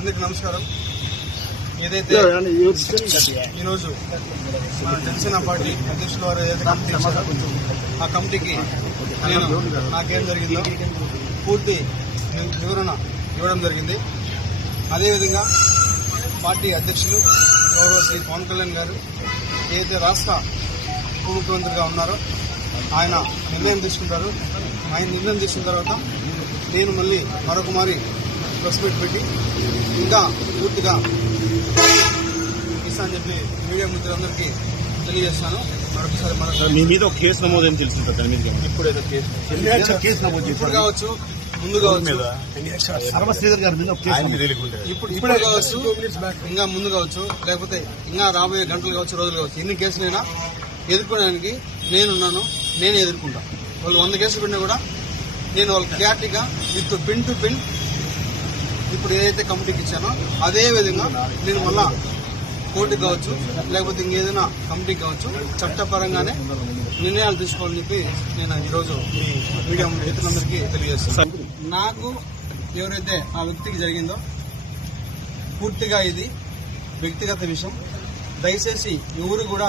అందరికీ నమస్కారం. ఏదైతే ఈరోజు జనసేన పార్టీ అధ్యక్షుల వారు ఏదైతే కమిటీ ఇచ్చారో ఆ కమిటీకి నేను నాకేం జరిగిందో పూర్తి వివరణ ఇవ్వడం జరిగింది. అదేవిధంగా పార్టీ అధ్యక్షులు గౌరవ శ్రీ పవన్ కళ్యాణ్ గారు ఏదైతే రాష్ట్ర ఉప ముఖ్యమంత్రిగా ఉన్నారో ఆయన నిర్ణయం తీసుకుంటారు. ఆయన నిర్ణయం తీసుకున్న తర్వాత నేను మళ్ళీ మరొక మారి ప్రెస్ మీట్ పెట్టి ఇంకా పూర్తిగా ఇస్తా అని చెప్పి మీడియా మిత్రులందరికీ తెలియజేస్తాను. మరొకసారి మీ మీద ఒక కేసు నమోదని తెలిసింది దాని మీద ఇప్పుడేదో కేసు నమోదు ఇప్పుడు కావచ్చు, ముందు కావచ్చు, ఇప్పుడు కావచ్చు, ఇంకా ముందు కావచ్చు, లేకపోతే ఇంకా రాబోయే గంటలు కావచ్చు, రోజులు కావచ్చు, ఎన్ని కేసులైనా ఎదుర్కోవడానికి నేనున్నాను. నేనే ఎదుర్కొంటా. వాళ్ళు 100 కేసులు పెట్టినా కూడా నేను వాళ్ళకి క్లారిటీగా విత్ పిన్ టు పిన్ ఇప్పుడు ఏదైతే కమిటీకి ఇచ్చానో అదే విధంగా నేను మళ్ళా కోర్టుకి కావచ్చు, లేకపోతే ఇంకేదైనా కమిటీకి కావచ్చు, చట్టపరంగానే నిర్ణయాలు తీసుకోవాలని చెప్పి నేను ఈరోజు మీ మీడియా మిత్రులందరికీ తెలియజేస్తాను. నాకు ఎవరైతే ఆ వ్యక్తికి జరిగిందో పూర్తిగా ఇది వ్యక్తిగత విషయం. దయచేసి ఎవరు కూడా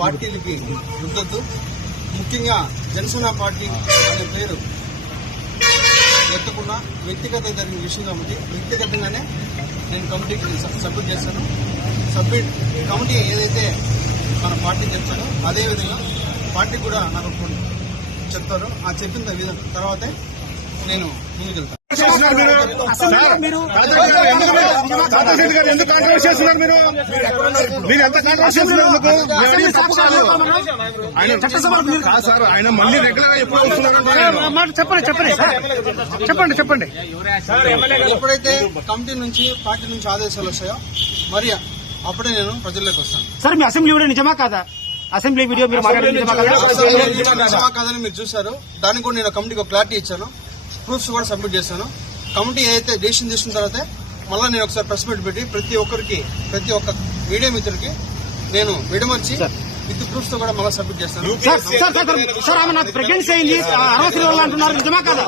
పార్టీలకి రుద్దొద్దు. ముఖ్యంగా జనసేన పార్టీ అనే పేరు ఎత్తకుండా వ్యక్తిగత జరిగిన విషయం కాబట్టి వ్యక్తిగతంగానే నేను కమిటీకి సబ్మిట్ చేస్తాను. కమిటీ ఏదైతే మన పార్టీ చెప్తారో అదేవిధంగా పార్టీ కూడా నాకు చెప్తారో ఆ చెప్పిన తర్వాతే నేను ముందుకెళ్తాను. ఎందుకు కాంట్రవర్సీ చేస్తున్నారు మీరు ఎంత కాంట్రవర్సీ చేస్తున్నారు? సార్ ఆయన మళ్ళీ రెగ్యులర్ గా ఎప్పుడు వస్తున్నారు? చెప్పండి. ఎప్పుడైతే కమిటీ నుంచి పార్టీ నుంచి ఆదేశాలు వస్తాయో మరి అప్పుడే నేను ప్రజల్లోకి వస్తాను. సార్ మీ అసెంబ్లీ వీడియో నిజమా కాదా? అసెంబ్లీ వీడియో మీరు నిజమా కాదని మీరు చూశారు. దానికి కూడా నేను కమిటీకి ఒక క్లారిటీ ఇచ్చాను. ప్రూఫ్స్ కూడా సబ్మిట్ చేశాను. కమిటీ ఏదైతే డెసిషన్ తీసుకున్న తర్వాత మళ్ళీ నేను ఒకసారి ప్రెస్ మీట్ పెట్టి ప్రతి ఒక్క మీడియా మిత్రుడికి నేను విడమర్చి విత్ ప్రూఫ్స్ తో కూడా మళ్ళీ సబ్మిట్ చేస్తాను. సార్ ఆమె నాకు ప్రెగ్నెన్సీ అయింది 60 రోజులు అంటున్నారు, నిజమా కాదా?